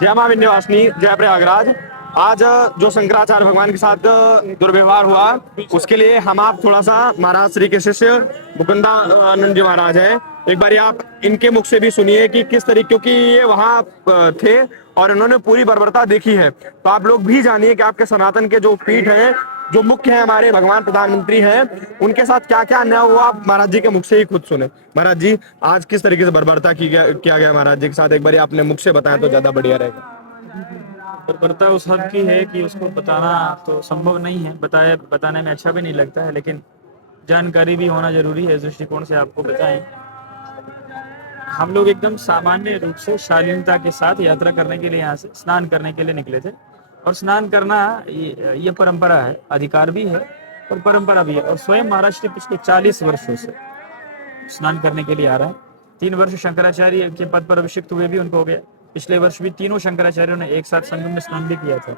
जय मां विंध्यवासिनी, जय प्रयागराज। आज जो शंकराचार्य भगवान के साथ दुर्व्यवहार हुआ, उसके लिए हम आप थोड़ा सा महाराज श्री के शिष्य मुकुंदानंद जी महाराज हैं, एक बार आप इनके मुख से भी सुनिए कि किस तरीके, क्योंकि ये वहां थे और इन्होंने पूरी बर्बरता देखी है, तो आप लोग भी जानिए कि आपके सनातन के जो पीठ है, जो मुख्य है हमारे भगवान प्रधानमंत्री हैं, उनके साथ क्या क्या अन्याय हुआ, आप महाराज जी के मुख से ही खुद सुने। महाराज जी, आज किस तरीके से बर्बरता किया गया महाराज जी के साथ, एक बार आपने मुख से बताया तो ज्यादा बढ़िया रहेगा। तत्परता उस हद की है कि उसको बताना तो संभव नहीं है, बताने में अच्छा भी नहीं लगता है, लेकिन जानकारी भी होना जरूरी है। इस दृष्टिकोण से आपको बताएं, हम लोग एकदम सामान्य रूप से शालीनता के साथ यात्रा करने के लिए यहाँ से स्नान करने के लिए निकले थे। और स्नान करना ये परंपरा है, अधिकार भी है और परंपरा भी है। और स्वयं महाराज श्री पिछले 40 वर्षों से स्नान करने के लिए आ रहा है। 3 वर्ष शंकराचार्य के पद पर अभिषिक्त हुए भी उनको हो गया। पिछले वर्ष भी तीनों शंकराचार्यों ने एक साथ संगम में स्नान भी किया था।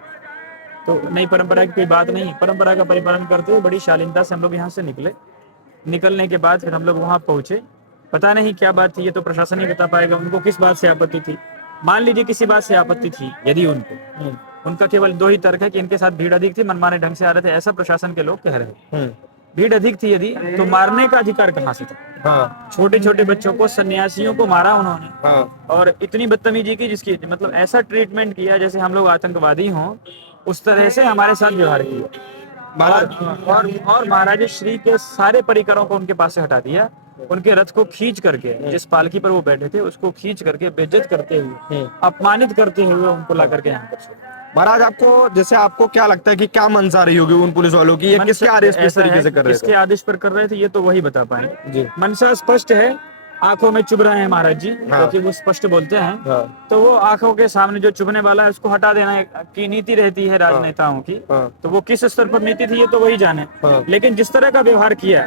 तो नई परंपरा की कोई बात नहीं है, परंपरा का परिपालन करते हुए बड़ी शालीनता से हम लोग यहाँ से निकले। निकलने के बाद फिर हम लोग वहां पहुंचे। पता नहीं क्या बात थी, ये तो प्रशासन ही बता पाएगा उनको किस बात से आपत्ति थी। मान लीजिए किसी बात से आपत्ति थी, यदि उनका केवल 2 ही तर्क है कि इनके साथ भीड़ अधिक थी, मनमाने ढंग से आ रहे थे, ऐसा प्रशासन के लोग कह रहे हैं। भीड़ अधिक थी यदि, तो मारने का अधिकार कहाँ से था? हाँ, छोटे छोटे बच्चों को, सन्यासियों को मारा उन्होंने। हाँ, और इतनी बदतमीजी की, जिसकी मतलब ऐसा ट्रीटमेंट किया जैसे हम लोग आतंकवादी हों, उस तरह से हमारे साथ व्यवहार किया। और महाराज श्री के सारे परिकरों को उनके पास से हटा दिया। उनके रथ को खींच करके, जिस पालकी पर वो बैठे थे उसको खींच करके बेइज्जत करते हुए, अपमानित करते हुए उनको ला करके यहाँ पर छोड़ा। महाराज आपको क्या लगता है कि क्या मंशा रही होगी उन पुलिस वालों की, ये किसके आदेश पे इस तरीके से कर रहे थे? किसके आदेश पर कर रहे थे ये तो वही बता पाएंगे जी। मंशा स्पष्ट है, आंखों में चुभ रहे हैं महाराज जी, हाँ। क्योंकि वो स्पष्ट बोलते हैं। हाँ। तो वो आंखों के सामने जो चुभने वाला है उसको हटा देना की नीति रहती है राजनेताओं की। हाँ। तो वो किस स्तर पर नीति थी ये तो वही जाने। हाँ। लेकिन जिस तरह का व्यवहार किया,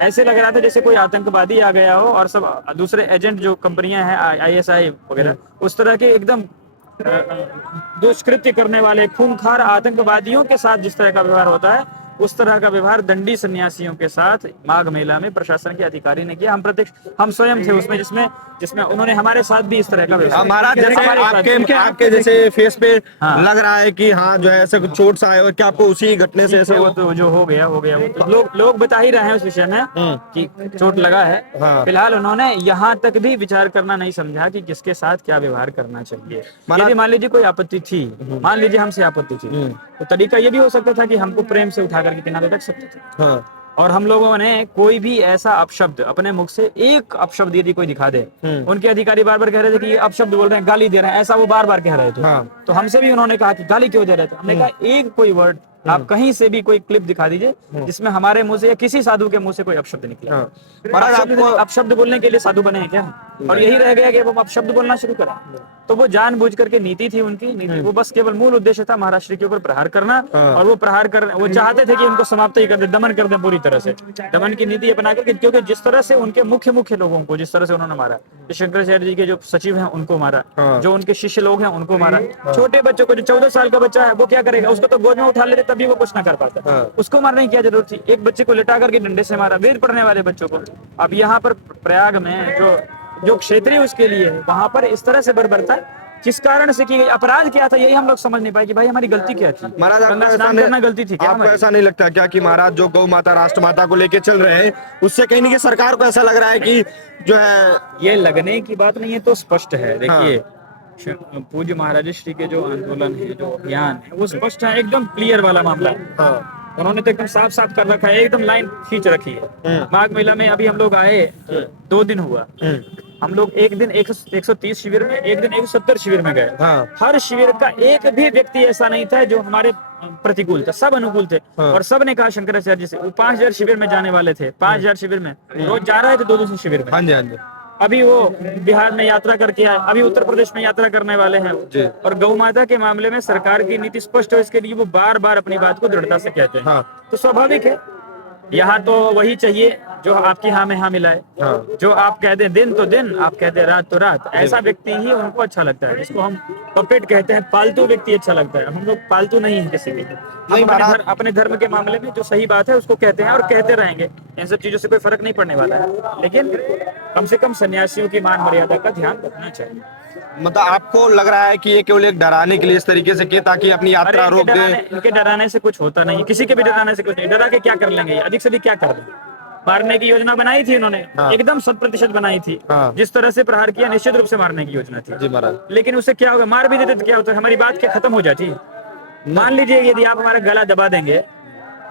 ऐसे लग रहा था जैसे कोई आतंकवादी आ गया हो और सब दूसरे एजेंट जो कंपनियां हैं ISI वगैरह, उस तरह के एकदम दुष्कृत्य करने वाले खूंखार आतंकवादियों के साथ जिस तरह का व्यवहार होता है, उस तरह का व्यवहार दंडी सन्यासियों के साथ माघ मेला में प्रशासन के अधिकारी ने किया। हम स्वयं थे उसमें, जिसमें उन्होंने हमारे साथ भी इस तरह का व्यवहार। महाराज जैसे आपके जैसे फेस पे लग रहा है कि हाँ जो है ऐसे कुछ चोट सा आया हो, क्या आपको उसी घटने से ऐसे? वो तो जो हो गया वो तो लोग बता ही रहे हैं उस विषय में कि चोट लगा है। फिलहाल उन्होंने यहाँ तक भी विचार करना नहीं समझा कि किसके साथ क्या व्यवहार करना चाहिए। यदि मान लीजिए कोई आपत्ति थी, मान लीजिए हमसे आपत्ति थी, तो तरीका ये भी हो सकता था कि हमको प्रेम से उठा करके किनारे रख सकते थे। और हम लोगों ने कोई भी ऐसा अपशब्द अपने मुख से, एक अपशब्द यदि कोई दिखा दे, उनके अधिकारी बार बार कह रहे थे कि ये अपशब्द बोल रहे हैं, गाली दे रहे हैं, ऐसा वो बार बार कह रहे थे। तो हमसे भी उन्होंने कहा कि गाली क्यों दे रहे थे? हमने कहा एक कोई वर्ड आप कहीं से भी कोई क्लिप दिखा दीजिए जिसमें हमारे मुंह से या किसी साधु के मुंह से कोई अपशब्द निकला। अपशब्द बोलने के लिए साधु बने हैं क्या? और यही रह गया कि वो अपशब्द बोलना शुरू करें। तो वो जानबूझ करके नीति थी उनकी, नीति वो बस केवल मूल उद्देश्य था महाराज श्री के ऊपर प्रहार करना। और वो प्रहार कर, वो चाहते थे कि उनको समाप्त ही कर दे, दमन कर दे पूरी तरह से, दमन की नीति अपना करके। क्योंकि जिस तरह से उनके मुख्य लोगों को जिस तरह से उन्होंने मारा, शंकराचार्य जी के जो सचिव हैं उनको मारा, जो उनके शिष्य लोग हैं उनको मारा, छोटे बच्चों को, जो 14 साल का बच्चा है वो क्या करेगा, उसको तो गोद में उठा लेते तभी वो कुछ ना कर पाता, उसको मारने की क्या जरूरत थी? एक बच्चे को लिटा करके डंडे से मारा, वेद पढ़ने वाले बच्चों को। अब यहाँ पर प्रयाग में जो क्षेत्रीय उसके लिए है, वहां पर इस तरह से बर्बरता किस कारण से की गई, अपराध क्या था, यही हम लोग समझ नहीं पाए कि भाई हमारी गलती क्या थी। महाराज करना गलती थी क्या? आपको ऐसा नहीं लगता क्या कि महाराज जो गौ माता, राष्ट्र माता को लेके चल रहे हैं, उससे कहीं ना कहीं सरकार को ऐसा लग रहा है कि जो है, ये लगने की बात नहीं है, तो स्पष्ट है। देखिए, पूज्य महाराज श्री के जो आंदोलन है, जो अभियान है, वो स्पष्ट है, एकदम क्लियर वाला मामला है। उन्होंने तो एकदम साफ साफ कर रखा है, एकदम लाइन खींच रखी है। माघ मेला में अभी हम लोग आए, 2 दिन हुआ, हम लोग एक दिन 130 शिविर में, एक दिन 170 शिविर में गए। हर शिविर का एक भी व्यक्ति ऐसा नहीं था जो हमारे प्रतिकूल था, सब अनुकूल थे। और सब ने कहा शंकराचार्य जी से, वो 5000 शिविर में जाने वाले थे, 5000 शिविर में रोज जा रहे थे, 200 शिविर में। हाँ जी, हाँ जी। अभी वो बिहार में यात्रा करके आए, अभी उत्तर प्रदेश में यात्रा करने वाले हैं। और गौ माता के मामले में सरकार की नीति स्पष्ट है, इसके लिए वो बार बार अपनी बात को दृढ़ता से कहते हैं। तो स्वाभाविक है, यहाँ तो वही चाहिए जो आपकी हाँ में हाँ मिलाए। जो आप कहते हैं दिन तो दिन, आप कहते हैं रात तो रात, ऐसा व्यक्ति ही उनको अच्छा लगता है, जिसको हम पपेट कहते हैं, पालतू व्यक्ति अच्छा लगता है। हम लोग पालतू नहीं है किसी के। अपने धर्म के मामले में जो सही बात है उसको कहते हैं और कहते रहेंगे, इन सब चीजों से कोई फर्क नहीं पड़ने वाला है। लेकिन कम से कम सन्यासियों की मान मर्यादा का ध्यान रखना चाहिए। मतलब आपको लग रहा है कि ये केवल एक डराने के लिए इस तरीके से किए ताकि अपनी अरे यात्रा रोक दे? इनके डराने से कुछ होता नहीं, किसी के भी डराने से कुछ नहीं। डरा के क्या कर लेंगे, अधिक से अधिक क्या कर देंगे। मारने की योजना बनाई थी इन्होंने, हाँ। एकदम 100% बनाई थी। हाँ। जिस तरह से प्रहार किया निश्चित रूप से मारने की योजना थी। जी महाराज। लेकिन उससे क्या होगा, मार भी देते तो क्या होता है, हमारी बात क्या खत्म हो जाती। मान लीजिए यदि आप हमारा गला दबा देंगे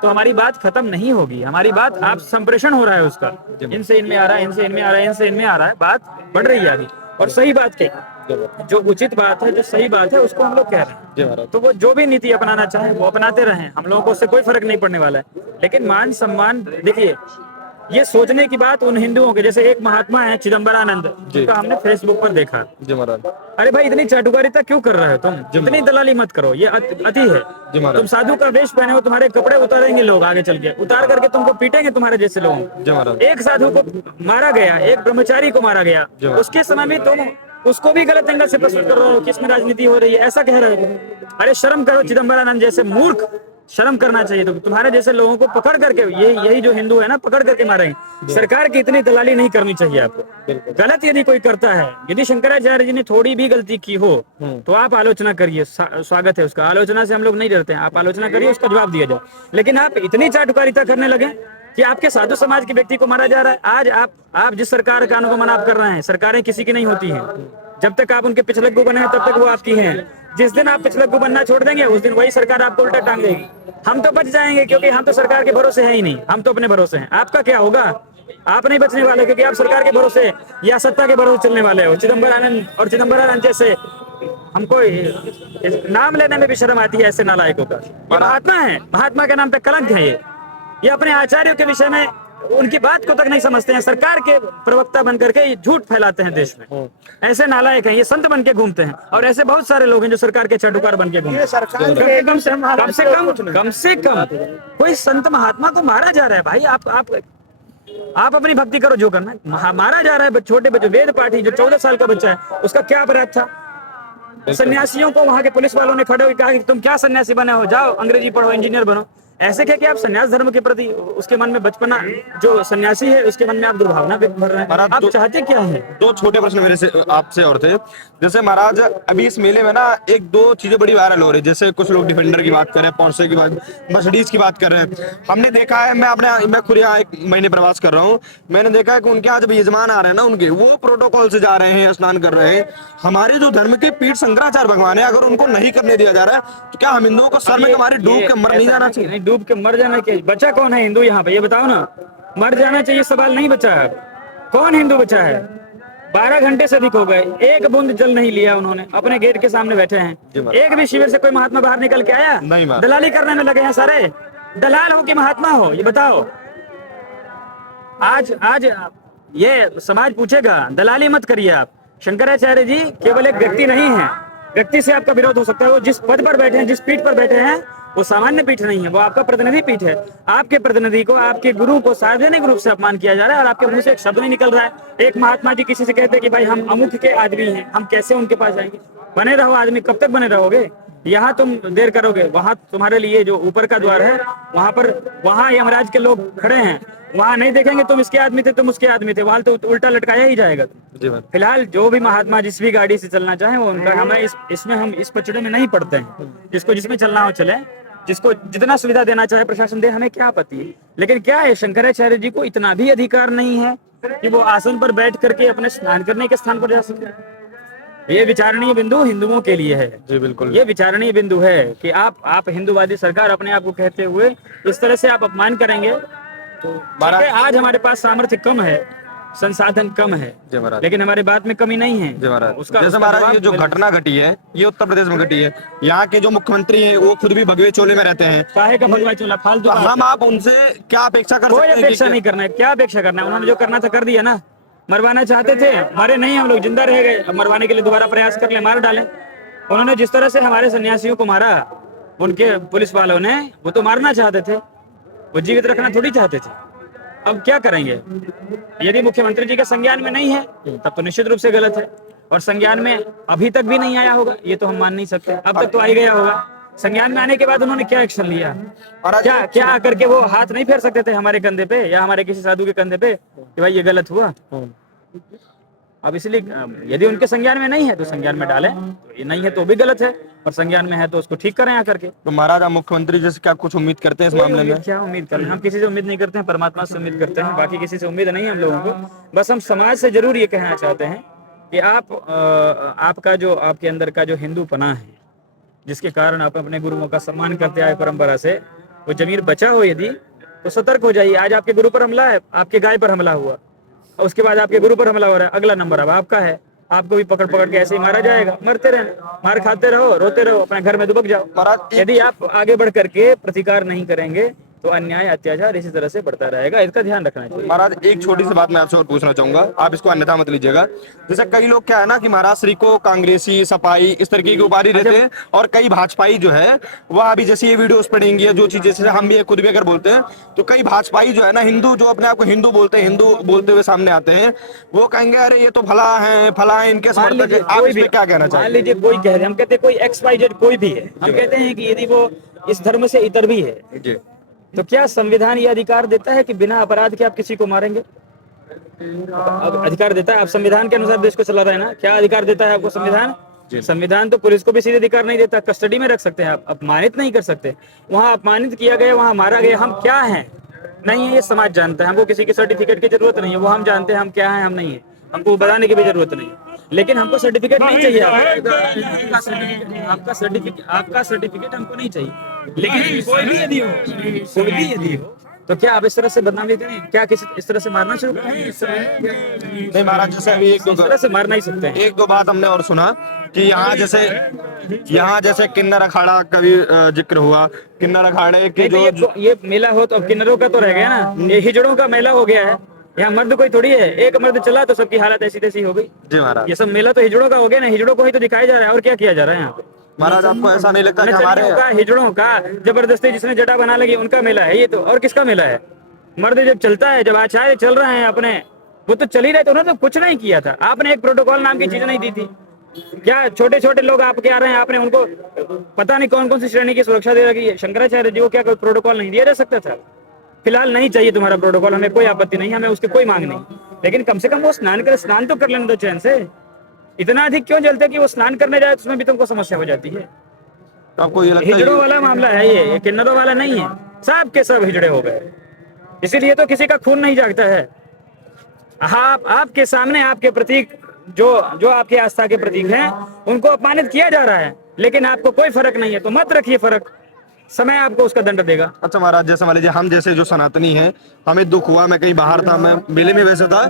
तो हमारी बात खत्म नहीं होगी। हमारी बात, आप संप्रेषण हो रहा है उसका, इनसे इनमें आ रहा है, इनसे इनमें आ रहा है, इनसे इनमें आ रहा है, बात बढ़ रही है अभी। और सही बात के जो उचित बात है, जो सही बात है, उसको हम लोग कह रहे हैं। तो वो जो भी नीति अपनाना चाहे वो अपनाते रहें, हम लोगों को उससे कोई फर्क नहीं पड़ने वाला है। लेकिन मान सम्मान, देखिए ये सोचने की बात उन हिंदुओं के, जैसे एक महात्मा है चिदम्बरानंद, जिनका हमने फेसबुक पर देखा। जी महाराज। अरे भाई इतनी चाटुकारिता क्यों कर रहे हो तुम, इतनी दलाली मत करो, ये अति है। तुम साधु का वेश पहने हो, तुम्हारे कपड़े उतारेंगे लोग आगे चल के, उतार करके तुमको पीटेंगे तुम्हारे जैसे लोग। एक साधु को मारा गया, एक ब्रह्मचारी को मारा गया, उसके समय में तुम उसको भी गलत एंगल से प्रस्तुत कर रहे हो कि इसमें राजनीति हो रही है, ऐसा कह रहे हो। अरे शर्म करो चिदम्बरानंद जैसे मूर्ख, शर्म करना चाहिए। तो तुम्हारे जैसे लोगों को पकड़ करके, यही जो हिंदू है ना, पकड़ करके मारेंगे। सरकार की इतनी दलाली नहीं करनी चाहिए आपको। गलत यदि कोई करता है, यदि शंकराचार्य जी ने थोड़ी भी गलती की हो तो आप आलोचना करिए, स्वागत है उसका। आलोचना से हम लोग नहीं डरते हैं, आप आलोचना करिए, उसका जवाब दिया जाए। लेकिन आप इतनी चाटुकारिता करने लगे कि आपके साधु समाज के व्यक्ति को मारा जा रहा है। आज आप जिस सरकार का अनुगमन आप कर रहे हैं, सरकारें किसी की नहीं होती हैं। जब तक आप उनके पिछलग्गू बने हैं तब तक वो आपकी हैं। जिस दिन आप पिछलग्गू बनना छोड़ देंगे उस दिन वही सरकार आपको उल्टा टांग देगी। हम तो बच जाएंगे क्योंकि हम तो सरकार के भरोसे हैं ही नहीं, हम तो अपने भरोसे हैं। आपका क्या होगा, आप नहीं बचने वाले क्योंकि आप सरकार के भरोसे या सत्ता के भरोसे चलने वाले हो। चिदम्बरानंद जैसे, हमको नाम लेने में भी शर्म आती है ऐसे नालायकों का। ये महात्मा है, महात्मा के नाम पे कलंक है। ये अपने आचार्यों के विषय में उनकी बात को तक नहीं समझते हैं, सरकार के प्रवक्ता बन करके ये झूठ फैलाते हैं देश में। ऐसे नालायक हैं, ये संत बन के घूमते हैं। और ऐसे बहुत सारे लोग हैं जो सरकार के चाटुकार बन के घूमते हैं। कम से कम कोई संत महात्मा को मारा जा रहा है भाई। आप अपनी भक्ति करो, जो करना है। मारा जा रहा है छोटे बच्चे, वेद पाठी जो 14 साल का बच्चा है, उसका क्या अपराध था। सन्यासियों को वहां के पुलिस वालों ने खड़े होकर कहा कि तुम क्या सन्यासी बने हो, जाओ अंग्रेजी पढ़ो, इंजीनियर बनो। ऐसे क्या कि आप सन्यास धर्म के प्रति उसके मन में बचपना, जो सन्यासी है उसके मन में आप दुर्भावना व्यक्त कर रहे हैं। आप चाहते क्या है? दो छोटे प्रश्न मेरे से आपसे और थे। जैसे महाराज अभी इस मेले में ना एक दो चीजें बड़ी वायरल हो रही है। जैसे कुछ लोग डिफेंडर की बात कर रहे हैं, पोर्शे की बात, मर्सिडीज की बात कर रहे हैं। हमने देखा है, मैं खुद यहाँ 1 महीने प्रवास कर रहा हूँ, मैंने देखा है कि उनके यहाँ जब यजमान आ रहे हैं ना, उनके वो प्रोटोकॉल से जा रहे हैं, स्नान कर रहे हैं। हमारे जो धर्म के पीठ शंकराचार्य भगवान है, अगर उनको नहीं करने दिया जा रहा है तो क्या हम हिंदुओं को सर में हमारे डूब के मर नहीं जाना चाहिए? डूब के मर जाना चाहिए। बचा कौन है हिंदू यहाँ पे, ये बताओ ना। मर जाना चाहिए सवाल नहीं बचा है। कौन हिंदू बचा है? 12 घंटे से अधिक हो गए, एक बूंद जल नहीं लिया उन्होंने। अपने गेट के सामने बैठे हैं। एक भी शिविर से कोई महात्मा बाहर निकल के आया? दलाली करने में लगे हैं सारे। दलाल हो कि महात्मा हो, ये बताओ। आज ये समाज पूछेगा, दलाली मत करिए आप। शंकराचार्य जी केवल एक व्यक्ति नहीं है। व्यक्ति से आपका विरोध हो सकता है, वो जिस पद पर बैठे हैं, जिस पीठ पर बैठे हैं, वो सामान्य पीठ नहीं है, वो आपका प्रतिनिधि पीठ है। आपके प्रतिनिधि को, आपके गुरु को सार्वजनिक रूप से अपमान किया जा रहा है और आपके मुंह से एक शब्द नहीं निकल रहा है। एक महात्मा जी किसी से कहते हैं कि भाई हम अमुक के आदमी हैं, हम कैसे उनके पास जाएंगे? बने रहो आदमी, कब तक बने रहोगे? यहाँ तुम देर करोगे, वहां तुम्हारे लिए जो ऊपर का द्वार है वहां यमराज के लोग खड़े हैं। वहां नहीं देखेंगे तुम इसके आदमी थे, तुम उसके आदमी थे, वहां तो उल्टा लटकाया ही जाएगा। फिलहाल जो भी महात्मा जिस भी गाड़ी से चलना चाहे वो उनका, हमें इसमें हम इस पचड़े में नहीं पड़ते हैं। जिसको जिसमें चलना हो चले, जिसको जितना सुविधा देना चाहे प्रशासन दे, हमें क्या आपत्ति है। लेकिन क्या है, शंकराचार्य जी को इतना भी अधिकार नहीं है कि वो आसन पर बैठ करके अपने स्नान करने के स्थान पर जा सके। ये विचारणीय बिंदु हिंदुओं के लिए है। जी बिल्कुल, ये विचारणीय बिंदु है कि आप हिंदुवादी सरकार अपने आप को कहते हुए इस तरह से आप अपमान करेंगे तो ठीक है। आज हमारे पास सामर्थ्य कम है, संसाधन कम है, लेकिन हमारे बात में कमी नहीं है। उसका जैसे महाराज ये जो घटना घटी है, ये उत्तर प्रदेश में घटी है। यहाँ के जो मुख्यमंत्री हैं वो खुद भी भगवे चोले में रहते हैं। काहे का भगवा चोला? फालतू। हम आप उनसे क्या अपेक्षा कर सकते हैं? कोई अपेक्षा नहीं करना है। क्या अपेक्षा करना है? उन्होंने जो करना था कर दिया ना। मरवाना चाहते थे, मरे नहीं, हम लोग जिंदा रह गए। अब मरवाने के लिए दोबारा प्रयास कर ले, मार डाले। उन्होंने जिस तरह से हमारे सन्यासियों को मारा, उनके पुलिस वालों ने, वो तो मारना चाहते थे, वो जीवित रखना थोड़ी चाहते थे। अब क्या करेंगे? यदि मुख्यमंत्री जी के संज्ञान में नहीं है तब तो निश्चित रूप से गलत है। और संज्ञान में अभी तक भी नहीं आया होगा, ये तो हम मान नहीं सकते। अब तक तो आ ही गया होगा। संज्ञान में आने के बाद उन्होंने क्या एक्शन लिया? और क्या आकर के वो हाथ नहीं फेर सकते थे हमारे कंधे पे या हमारे किसी साधु के कंधे पे कि भाई ये गलत हुआ? अब इसलिए यदि उनके संज्ञान में नहीं है तो संज्ञान में डालें, तो ये नहीं है तो भी गलत है, और संज्ञान में है तो उसको ठीक करें आकर के। तो महाराज आप मुख्यमंत्री जैसे क्या कुछ उम्मीद करते हैं इस कोई मामले में? उम्मीद क्या उम्मीद करें, हम किसी से उम्मीद नहीं करते हैं, परमात्मा से उम्मीद करते हैं, बाकी किसी से उम्मीद नहीं है हम लोगों को। बस हम समाज से जरूर ये कहना चाहते हैं कि आपका जो आपके अंदर का जो हिंदूपना है, जिसके कारण आप अपने गुरुओं का सम्मान करते आए परंपरा से, वो जमीर बचा हो यदि, तो सतर्क हो जाइए। आज आपके गुरु पर हमला है, आपके गाय पर हमला हुआ, और उसके बाद आपके गुरु पर हमला हो रहा है, अगला नंबर अब आपका है, आपको भी पकड़ पकड़ के ऐसे ही मारा जाएगा। मरते रहे, मार खाते रहो, रोते रहो, अपने घर में दुबक जाओ। महाराज यदि आप आगे बढ़ करके प्रतिकार नहीं करेंगे तो अन्याय अत्याचार इसी तरह से बढ़ता रहेगा, इसका ध्यान रखना चाहिए। महाराज एक छोटी सी बात मैं आपसे और पूछना चाहूंगा, आप इसको अन्यथा मत लीजिएगा। जैसे कई लोग क्या है ना कि महाराज श्री को कांग्रेसी, सपाई इस तरीके की उपाधि देते हैं, और कई भाजपाई जो है वह अभी जैसे ये वीडियोस पढ़ेंगे या जो चीजें, जैसे हम भी खुद भी अगर बोलते हैं तो कई भाजपाई जो है ना, हिंदू जो अपने आप को हिंदू बोलते हैं, हिंदू बोलते हुए सामने आते हैं, वो कहेंगे अरे ये तो फला है इनके समर्थक है। आप इसमें क्या कहना मान चाहिए? लीजिए कोई कह रहे, हम कहते हैं कोई XYZ कोई भी है, हम कहते हैं कि यदि वो इस धर्म से इतर भी है, जी तो क्या संविधान ये अधिकार देता है कि बिना अपराध के आप किसी को मारेंगे? अब अधिकार देता है, आप संविधान के अनुसार देश को चला रहे हैं ना, क्या अधिकार देता है आपको संविधान? संविधान तो पुलिस को भी सीधे अधिकार नहीं देता, कस्टडी में रख सकते हैं आप, अपमानित नहीं कर सकते। वहां अपमानित किया गया, वहां मारा गया, हम क्या हैं नहीं है ये समाज जानता है, हमको किसी के सर्टिफिकेट की जरूरत नहीं है, वो हम जानते हैं हम क्या है हम नहीं है, हमको बताने की भी जरूरत नहीं है। लेकिन हमको सर्टिफिकेट नहीं चाहिए, आपका सर्टिफिकेट हमको नहीं चाहिए। लेकिन कोई भी यदि हो तो क्या आप इस तरह से बदनामी करें? क्या किसी इस तरह से मारना शुरू करें? नहीं महाराज, जैसे अभी इस तरह से मारना ही सकते हैं। एक दो बात हमने और सुना कि यहाँ जैसे किन्नर अखाड़ा का भी जिक्र हुआ, किन्नर अखाड़े के जो ये मेला हो तो अब किन्नरों का तो रह गया ना, ये हिजड़ों का मेला हो गया है। यहाँ मर्द कोई थोड़ी है, एक मर्द चला तो सबकी हालत ऐसी तैसी हो गई। जी महाराज, ये सब मेला तो हिजड़ों का हो गया ना, हिजड़ों को ही तो दिखाया जा रहा है, और क्या किया जा रहा है यहाँ पे? महाराज आपको ऐसा नहीं लगता कि हमारे हिजड़ों का जबरदस्ती जिसने जटा बना लगी उनका मेला है ये तो, और किसका मेला है? मर्द जब चलता है, जब आचार्य चल रहे हैं अपने, वो तो चल ही रहे थे, उन्होंने तो कुछ नहीं किया था। आपने एक प्रोटोकॉल नाम की चीज नहीं दी थी क्या? छोटे छोटे लोग आपके आ रहे हैं, आपने उनको पता नहीं कौन कौन सी श्रेणी की सुरक्षा दे रखी है। शंकराचार्य जी को क्या कोई प्रोटोकॉल नहीं दिया जा सकता था? फिलहाल नहीं चाहिए तुम्हारा प्रोटोकॉल, हमें कोई आपत्ति नहीं, हमें उसकी कोई मांग नहीं, लेकिन कम से कम वो स्नान तो कर लेने दो चैन से। इतना अधिक क्यों जलते कि वो स्नान करने जाए तो उसमें भी तुमको समस्या हो जाती है। आपको ये लगता है हिजड़ों वाला मामला है ये किन्नरों वाला नहीं है, सब के सब हिजड़े हो गए, इसीलिए तो किसी का खून नहीं जागता है। आपके सामने आपके प्रतीक जो आपके आस्था के प्रतीक हैं उनको अपमानित किया जा रहा है, लेकिन आपको कोई फर्क नहीं है, तो मत रखिए फर्क, समय आपको उसका दंड देगा। अच्छा महाराज, जैसे मान लीजिए हम जैसे जो सनातनी है, हमें दुख हुआ, मैं कहीं बाहर था, मैं मेले में वैसे था,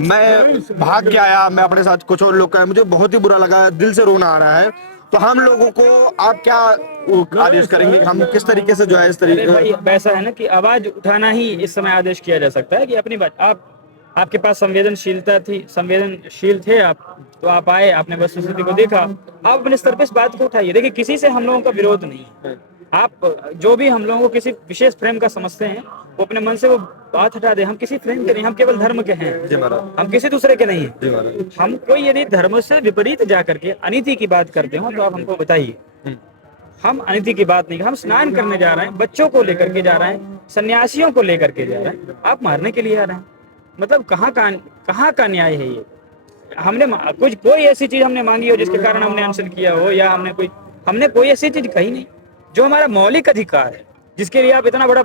मैं भाग के आया, मैं अपने साथ कुछ और लोग का, मुझे बहुत ही बुरा लगा, दिल से रोना आ रहा है, तो हम लोगों को आप क्या आदेश करेंगे? हम किस तरीके से जो है इस तरीके? वैसा है ना कि आवाज उठाना ही इस समय आदेश किया जा सकता है कि अपनी बात, आपके पास संवेदनशील थे आप, तो आप आए, आपने वस्तुस्थिति को देखा, आप अपने स्तर पे इस बात को उठाइए। देखिए किसी से हम लोगों का विरोध नहीं है, आप जो भी हम लोगों को किसी विशेष फ्रेम का समझते हैं वो अपने मन से वो बात हटा दे। हम किसी फ्रेम के नहीं, हम केवल धर्म के हैं, हम किसी दूसरे के नहीं हैं। हम कोई यदि धर्म से विपरीत जाकर के अनीति की बात करते हो तो आप हमको बताइए। हम अनीति की बात नहीं, हम स्नान करने जा रहे हैं, बच्चों को लेकर के जा रहे हैं, सन्यासियों को लेकर के जा रहे हैं, आप मारने के लिए आ रहे हैं। मतलब कहाँ का न्याय है ये? हमने कोई ऐसी चीज हमने मांगी हो जिसके कारण हमने अनशन किया हो, या हमने कोई ऐसी चीज कही नहीं। जो हमारा मौलिक अधिकार है, जिसके लिए आप इतना बड़ा,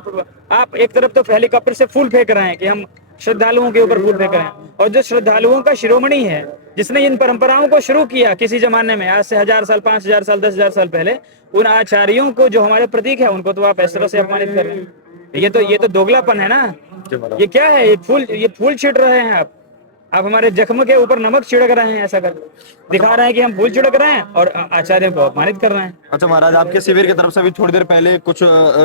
आप एक तरफ तो हेलीकॉप्टर से फूल फेंक रहे हैं कि हम श्रद्धालुओं के ऊपर फूल फेंक रहे हैं, और जो श्रद्धालुओं का शिरोमणि है, जिसने इन परंपराओं को शुरू किया किसी जमाने में, आज से 1000 साल, 5000 साल, 10,000 साल पहले, उन आचार्यों को जो हमारे प्रतीक है उनको तो आप इस तरह से अपमानित कर रहे हैं। ये तो दोगलापन है ना। ये क्या है? ये फूल छिड़ रहे हैं आप हमारे जख्म के ऊपर नमक छिड़क रहे हैं, ऐसा कर दिखा रहे हैं कि हम फूल छिड़क रहे हैं और आचार्य को अपमानित कर रहे हैं। अच्छा महाराज, आपके शिविर की तरफ से भी थोड़ी देर पहले कुछ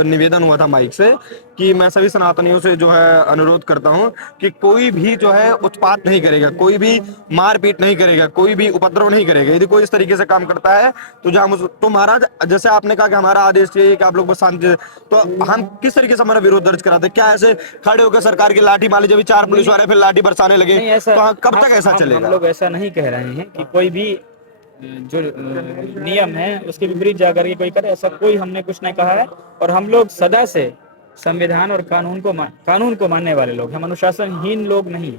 निवेदन हुआ था माइक से कि मैं सभी सनातनियों से जो है अनुरोध करता हूं कि कोई भी जो है उत्पात नहीं करेगा, कोई भी मारपीट नहीं करेगा, कोई भी उपद्रव नहीं करेगा। यदि कोई इस तरीके से काम करता है तो महाराज जैसे आपने कहा कि हमारा आदेश ये है कि आप लोग बस शांति, तो हम किस तरीके से हमारा विरोध दर्ज कराते? क्या ऐसे खड़े होकर सरकार की लाठी मार ली, जब 4 पुलिस वाले फिर लाठी बरसाने लगे, तो कब तक ऐसा चलेगा? हम लोग ऐसा नहीं कह रहे हैं कि कोई भी जो नियम है उसके विपरीत जाकर के कोई करे, ऐसा कोई हमने कुछ नहीं कहा है। और हम लोग सदा से संविधान और कानून को मानने वाले लोग हैं, अनुशासनहीन लोग नहीं,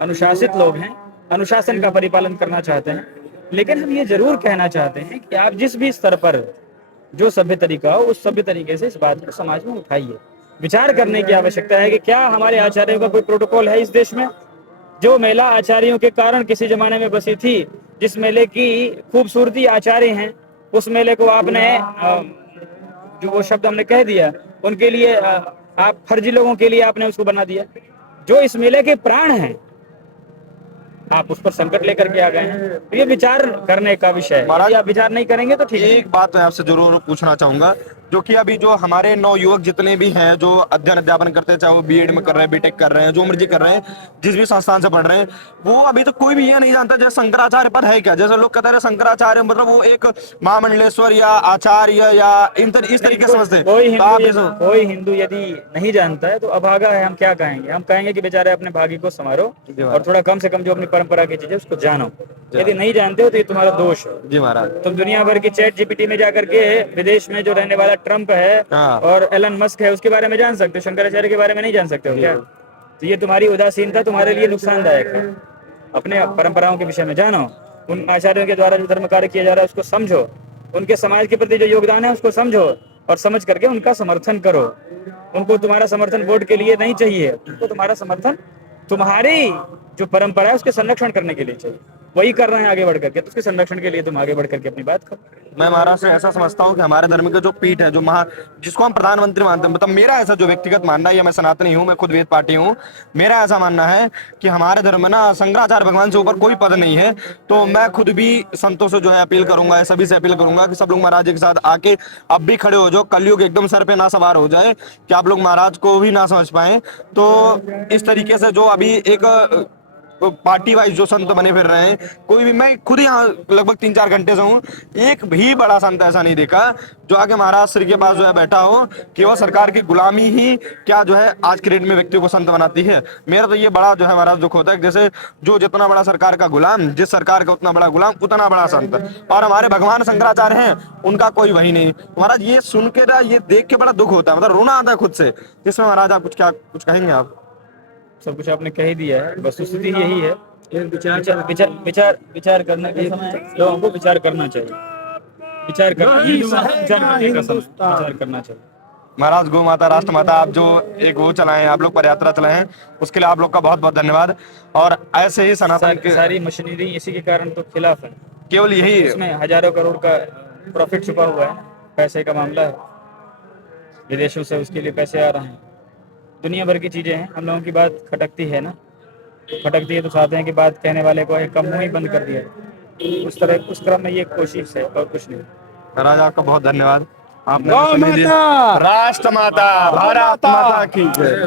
अनुशासित लोग हैं। अनुशासन का परिपालन करना चाहते हैं, लेकिन हम ये जरूर कहना चाहते हैं कि आप जिस भी स्तर पर जो सभ्य तरीका हो उस सभ्य तरीके से इस बात को समाज में उठाइए। विचार करने की आवश्यकता है कि क्या हमारे आचार्यों का कोई प्रोटोकॉल है इस देश में। जो महिला आचार्यों के कारण किसी जमाने में बसी थी, जिस मेले की खूबसूरती आचार्य हैं, उस मेले को आपने जो वो शब्द हमने कह दिया उनके लिए आप फर्जी लोगों के लिए आपने उसको बना दिया। जो इस मेले के प्राण हैं आप उस पर संकट लेकर के आ गए हैं। तो ये विचार करने का विषय है। यदि आप विचार नहीं करेंगे तो ठीक है। एक बात मैं आपसे जरूर पूछना चाहूंगा, जो कि अभी जो हमारे नवयुवक जितने भी हैं जो अध्ययन अध्यापन करते हैं, चाहे वो बीएड में कर रहे हैं, बीटेक कर रहे हैं, जो मर्जी कर रहे हैं, जिस भी संस्थान से पढ़ रहे हैं, वो अभी तक कोई भी ये नहीं जानता जैसे शंकराचार्य पद है क्या। जैसे लोग कहते हैं शंकराचार्य मतलब वो एक महामंडलेश्वर या आचार्य या इस तरीके से समझते हैं। कोई हिंदू यदि नहीं जानता है तो अभागा है। हम क्या कहेंगे? हम कहेंगे कि बेचारे अपने भाग्य को संवारो और थोड़ा कम से कम जो अपनी परंपरा की चीजें उसको जानो। यदि नहीं जानते हो तो ये तुम्हारा दोष है। जी महाराज। तुम दुनिया भर की चैट जीपीटी में जाकर के विदेश में जो रहने वाला ट्रम्प है और एलन मस्क है उसके बारे में जान सकते हो, शंकराचार्य के बारे में नहीं जान सकते हो क्या? तो ये तुम्हारी उदासीनता तुम्हारे लिए नुकसानदायक है। अपने परंपराओं के विषय में जानो, उन आचार्यों के द्वारा जो धर्म कार्य किया जा रहा है उसको समझो, उनके समाज के प्रति जो योगदान है उसको समझो और समझ करके उनका समर्थन करो। उनको तुम्हारा समर्थन वोट के लिए नहीं चाहिए, उनको तुम्हारा समर्थन तुम्हारी जो परंपरा है उसके संरक्षण करने के लिए चाहिए। वही कर रहे हैं आगे बढ़ करके, तो उसके संरक्षण के लिए तुम आगे बढ़ करके अपनी बात करो। मैं महाराज से ऐसा समझता हूँ कि हमारे धर्म के जो पीठ है, जो जिसको हम प्रधानमंत्री मानते हैं, मतलब मेरा ऐसा जो व्यक्तिगत मानना है, या मैं सनातनी हूँ, मैं खुद वेद पाठी हूँ, मेरा ऐसा मानना है कि हमारे धर्म में ना शंकराचार्य भगवान से ऊपर कोई पद नहीं है। तो मैं खुद भी संतों से जो है अपील करूंगा, सभी से अपील करूंगा कि सब लोग महाराज जी के साथ आके अब भी खड़े हो जाओ। कलयुग एकदम सर पे ना सवार हो जाए कि आप लोग महाराज को भी ना समझ पाए। तो इस तरीके से जो अभी एक पार्टी वाइज जो संत बने फिर रहे हैं, कोई भी, मैं खुद यहाँ लगभग 3-4 घंटे से हूँ, एक भी बड़ा संत ऐसा नहीं देखा जो आके महाराज श्री के पास जो है बैठा हो कि वह सरकार की गुलामी ही क्या जो है आज के डेट में व्यक्ति को संत बनाती है। मेरा तो ये बड़ा जो है महाराज दुख होता है, जैसे जो जितना बड़ा सरकार का गुलाम, जिस सरकार का उतना बड़ा गुलाम उतना बड़ा संत, और हमारे भगवान शंकराचार्य हैं उनका कोई वही नहीं। महाराज ये सुन के ना, ये देख के बड़ा दुख होता है, मतलब रोना आता है खुद से। इसमें महाराज आप कुछ कहेंगे? आप सब कुछ आपने कह ही दिया है। वस्तुस्थिति यही है, विचार करने के समय लोगों को विचार करना चाहिए। विचार करना चाहिए। महाराज गौ माता राष्ट्र माता, आप जो एक वो चलाए हैं, आप लोग पदयात्रा चलाए हैं, उसके लिए आप लोग का बहुत बहुत धन्यवाद। और ऐसे ही सनातन के सारी मशीनरी इसी के कारण तो खिलाफ है। केवल यही, इसमें हजारों करोड़ का प्रॉफिट छुपा हुआ है, पैसे का मामला है, विदेशों से उसके लिए पैसे आ रहे हैं, दुनिया भर की चीजें हैं। हम लोगों की बात खटकती है ना, खटकती है तो चाहते हैं कि बात कहने वाले को एक कम मुंह ही बंद कर दिया। उस क्रम में ये कोशिश है और कुछ नहीं। महाराज आपका बहुत धन्यवद। आपने राष्ट्र माता भारत माता की जय।